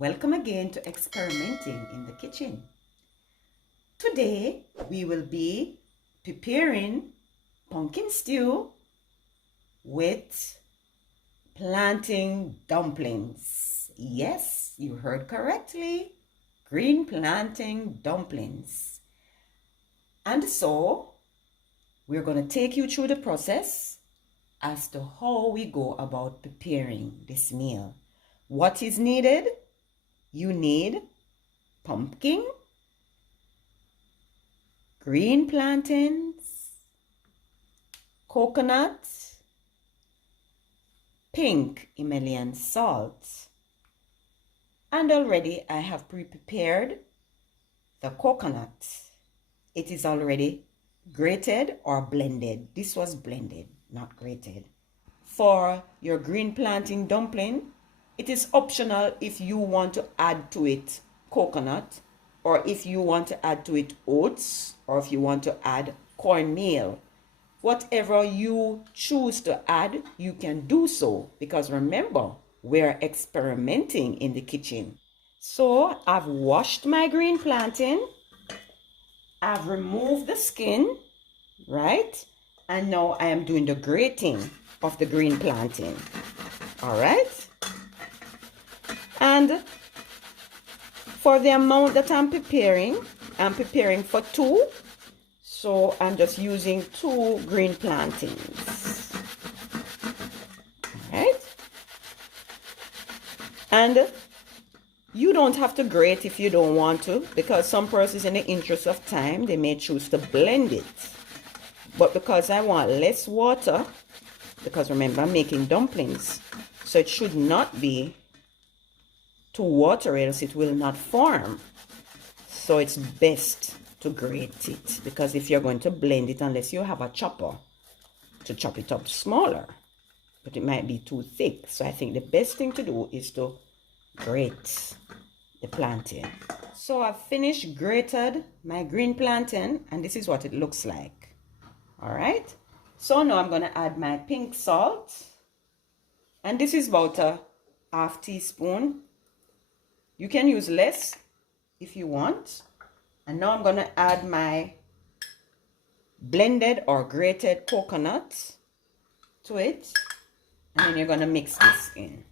Welcome again to Experimenting in the Kitchen. Today we will be preparing pumpkin stew with plantain dumplings. Yes, you heard correctly. Green plantain dumplings. And so we're going to take you through the process as to how we go about preparing this meal. What is needed? You need pumpkin, green plantains, coconut, pink Himalayan salt, and already I have pre-prepared the coconut. It is already grated or blended. This was blended, not grated. For your green plantain dumpling, it is optional if you want to add to it coconut, or if you want to add to it oats, or if you want to add cornmeal. Whatever you choose to add, you can do so, because remember, we're experimenting in the kitchen. So I've washed my green plantain. I've removed the skin, right? And now I am doing the grating of the green plantain. All right? And for the amount that I'm preparing for 2. So I'm just using 2 green plantains. All right? And you don't have to grate if you don't want to, because some persons, in the interest of time, they may choose to blend it. But because I want less water, because remember, I'm making dumplings, so it should not be too watery, else it will not form. So it's best to grate it, because if you're going to blend it, unless you have a chopper to chop it up smaller, but it might be too thick. So I think the best thing to do is to grate the plantain. So I've finished grated my green plantain, and this is what it looks like. All right, so now I'm going to add my pink salt, and this is about a ½ teaspoon. You can use less if you want. And now I'm going to add my blended or grated coconut to it, and then you're going to mix this in.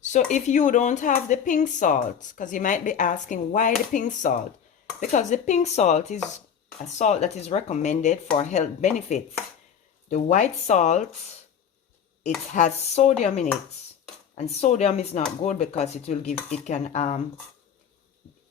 So if you don't have the pink salt, because you might be asking why the pink salt, because the pink salt is a salt that is recommended for health benefits. The white salt, it has sodium in it, and sodium is not good because it can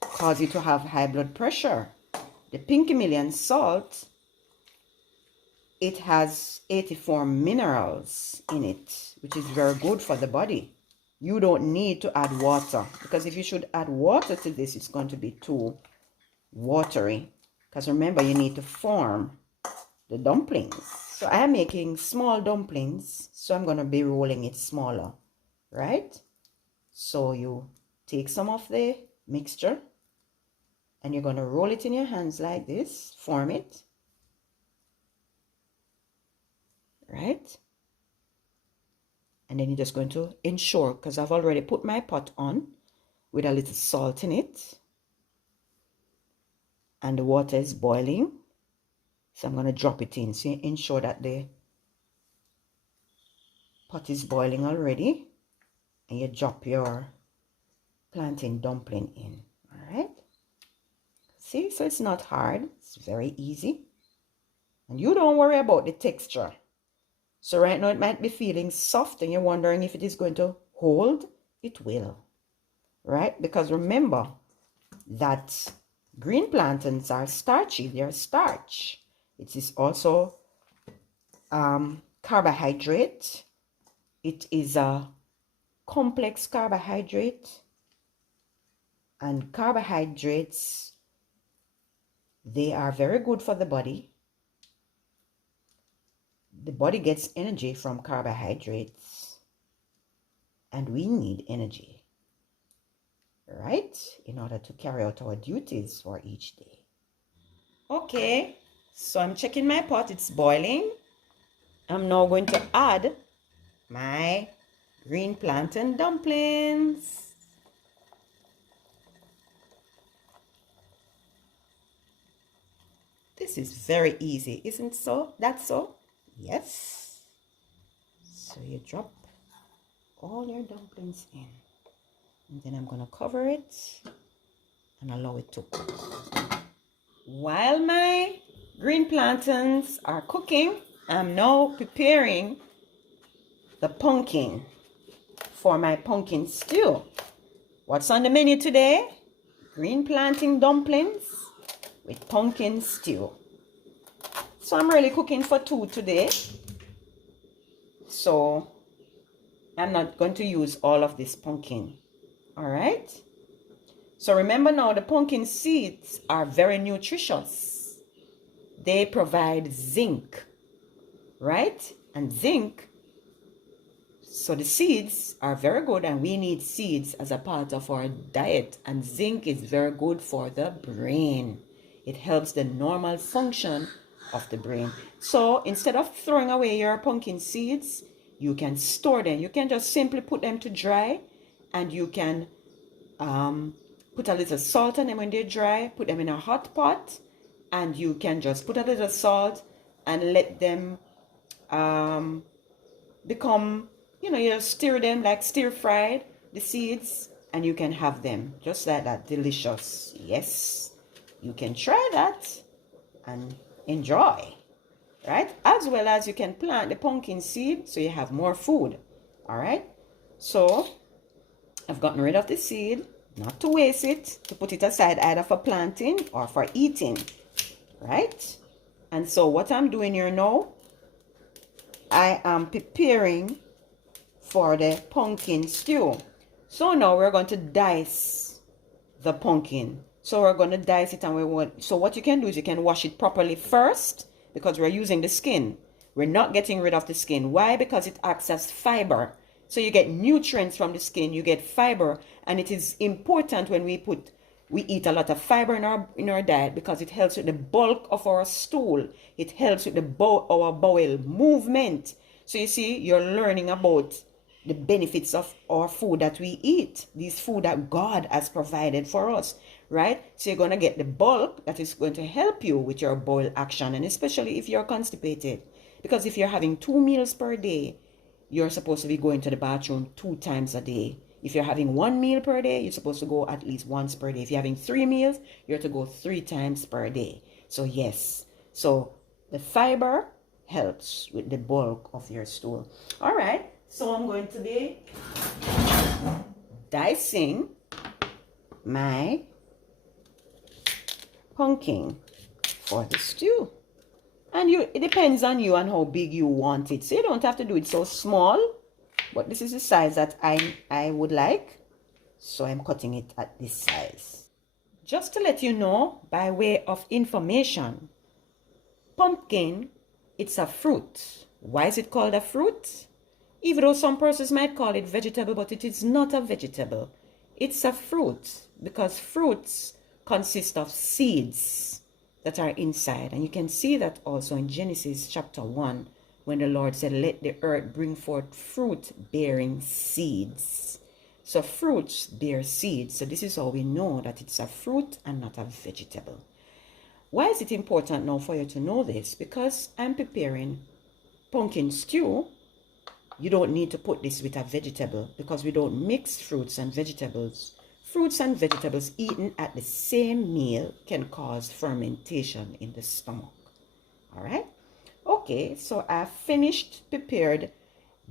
cause you to have high blood pressure. The pink Himalayan salt, it has 84 minerals in it, which is very good for the body. You don't need to add water, because if you should add water to this, it's going to be too watery, because remember, you need to form the dumplings. So I am making small dumplings, so I'm going to be rolling it smaller, right? So you take some of the mixture, and you're going to roll it in your hands like this, form it, right? And then you're just going to ensure, because I've already put my pot on with a little salt in it, and the water is boiling. So I'm going to drop it in. So you ensure that the pot is boiling already, and you drop your plantain dumpling in. All right. See, so it's not hard. It's very easy. And you don't worry about the texture. So right now it might be feeling soft, and you're wondering if it is going to hold. It will. Right? Because remember that green plantains are starchy. They're starch. It is also carbohydrate. It is a complex carbohydrate, and carbohydrates, they are very good for the body. The body gets energy from carbohydrates, and we need energy, right, in order to carry out our duties for each day. Okay, so I'm checking my pot. It's boiling. I'm now going to add my green plantain dumplings. This is very easy, isn't so? That's so? Yes. So you drop all your dumplings in. And then I'm going to cover it and allow it to cook. While my green plantains are cooking, I'm now preparing the pumpkin for my pumpkin stew. What's on the menu today? Green plantain dumplings with pumpkin stew. So I'm really cooking for two today. So I'm not going to use all of this pumpkin. All right. So remember now, the pumpkin seeds are very nutritious. They provide zinc, right? And zinc, so the seeds are very good, and we need seeds as a part of our diet. And zinc is very good for the brain. It helps the normal function of the brain. So instead of throwing away your pumpkin seeds, you can store them. You can just simply put them to dry, and you can put a little salt on them when they're dry, put them in a hot pot, and you can just put a little salt and let them become, you stir them like stir fried, the seeds, and you can have them just like that. Delicious. Yes, you can try that and enjoy, right? As well as you can plant the pumpkin seed so you have more food. All right, so I've gotten rid of the seed, not to waste it, to put it aside either for planting or for eating, right? And so what I'm doing here now, I am preparing for the pumpkin stew. So now we're going to dice the pumpkin. So we're going to dice it, and so what you can do is you can wash it properly first, because we're using the skin. We're not getting rid of the skin. Why? Because it acts as fiber. So you get nutrients from the skin, you get fiber, and it is important when we eat a lot of fiber in our diet, because it helps with the bulk of our stool. It helps with our bowel movement. So you see, you're learning about the benefits of our food that we eat, this food that God has provided for us, right? So you're going to get the bulk that is going to help you with your bowel action, and especially if you're constipated. Because if you're having 2 meals per day, you're supposed to be going to the bathroom 2 times a day. If you're having 1 meal per day, you're supposed to go at least once per day. If you're having 3 meals, you're to go 3 times per day. So yes, so the fiber helps with the bulk of your stool. All right, so I'm going to be dicing my pumpkin for the stew. And it depends on you and how big you want it. So you don't have to do it so small, but this is the size that I would like. So I'm cutting it at this size. Just to let you know, by way of information, pumpkin, it's a fruit. Why is it called a fruit? Even though some persons might call it vegetable, but it is not a vegetable. It's a fruit, because fruits consist of seeds that are inside. And you can see that also in Genesis chapter 1, when the Lord said, let the earth bring forth fruit bearing seeds. So fruits bear seeds. So this is how we know that it's a fruit and not a vegetable. Why is it important now for you to know this? Because I'm preparing pumpkin stew. You don't need to put this with a vegetable, because we don't mix fruits and vegetables. Fruits and vegetables eaten at the same meal can cause fermentation in the stomach. All right. Okay, so I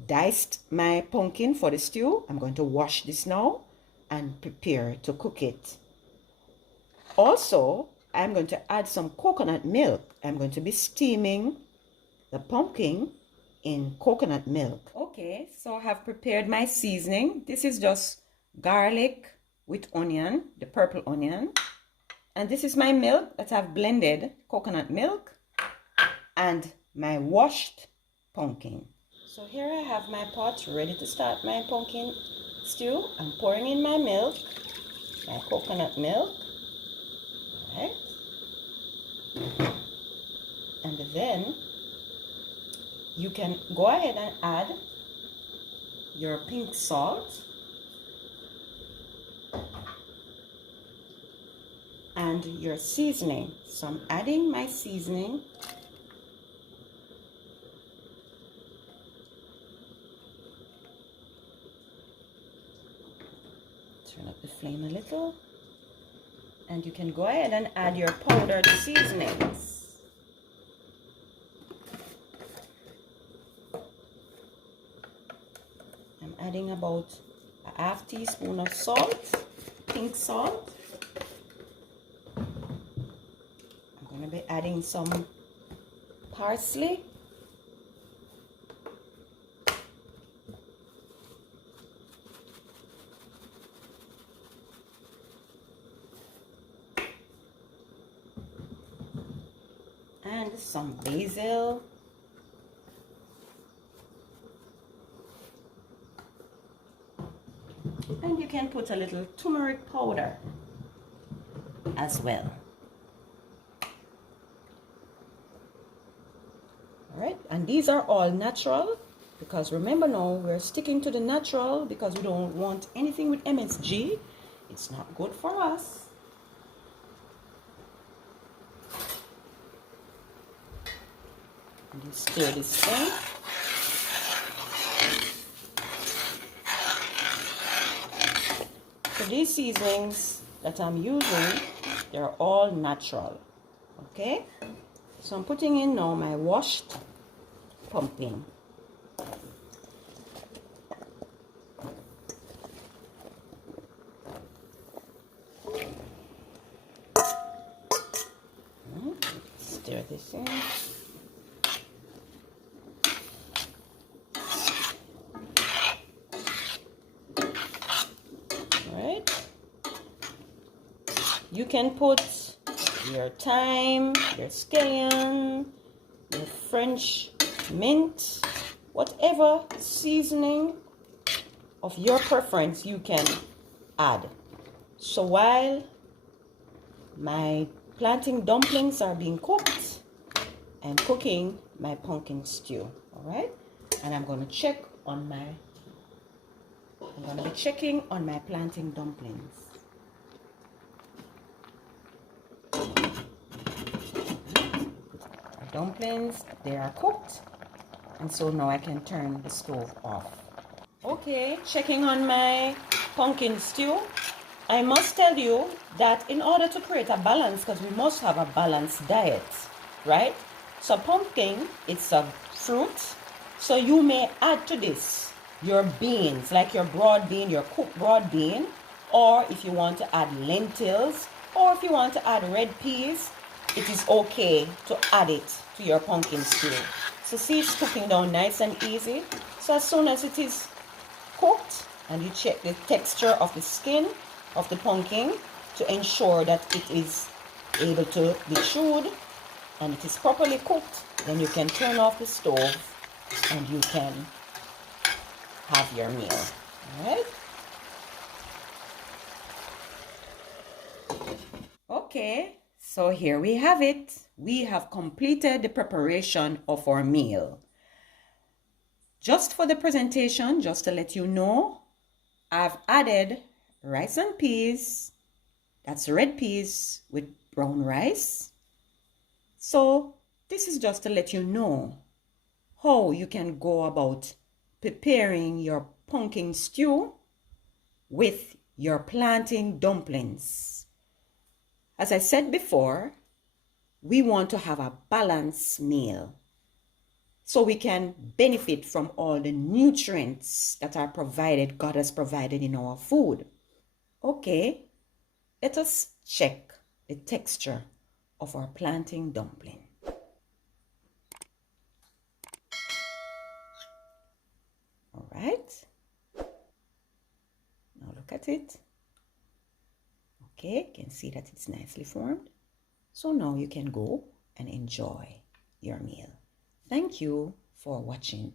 diced my pumpkin for the stew. I'm going to wash this now and prepare to cook it. Also, I'm going to add some coconut milk. I'm going to be steaming the pumpkin in coconut milk. Okay, so I have prepared my seasoning. This is just garlic with onion, the purple onion. And this is my milk that I've blended, coconut milk, and my washed pumpkin. So here I have my pot ready to start my pumpkin stew. I'm pouring in my milk, my coconut milk, right? And then you can go ahead and add your pink salt and your seasoning. So I'm adding my seasoning. Turn up the flame a little. And you can go ahead and add your powdered seasonings. I'm adding about a half teaspoon of salt, pink salt. I'm going to be adding some parsley. And some basil. And you can put a little turmeric powder as well. Alright, and these are all natural, because remember now, we're sticking to the natural because we don't want anything with MSG. It's not good for us. And you stir this thing. So these seasonings that I'm using, they're all natural. Okay? So I'm putting in now my washed pumpkin. Stir this in. Alright. You can put your thyme, your scallion, your French mint, whatever seasoning of your preference you can add. So while my plantain dumplings are being cooked, I'm cooking my pumpkin stew. Alright? And I'm going to check on my I'm going to be checking on my plantain dumplings. Our dumplings, they are cooked, and so now I can turn the stove off. Okay, checking on my pumpkin stew. I must tell you that in order to create a balance, because we must have a balanced diet, right? So pumpkin, it's a fruit, so you may add to this your beans, like your broad bean, your cooked broad bean, or if you want to add lentils, or if you want to add red peas, it is okay to add it to your pumpkin stew. So see, it's cooking down nice and easy. So as soon as it is cooked, and you check the texture of the skin of the pumpkin to ensure that it is able to be chewed and it is properly cooked, then you can turn off the stove and you can have your meal. All right? Okay, so here we have it. We have completed the preparation of our meal. Just for the presentation, just to let you know, I've added rice and peas. That's red peas with brown rice. So this is just to let you know how you can go about preparing your pumpkin stew with your plantain dumplings. As I said before, we want to have a balanced meal so we can benefit from all the nutrients that are provided, God has provided in our food. Okay, let us check the texture of our plantain dumpling. All right, now look at it. Okay, you can see that it's nicely formed. So now you can go and enjoy your meal. Thank you for watching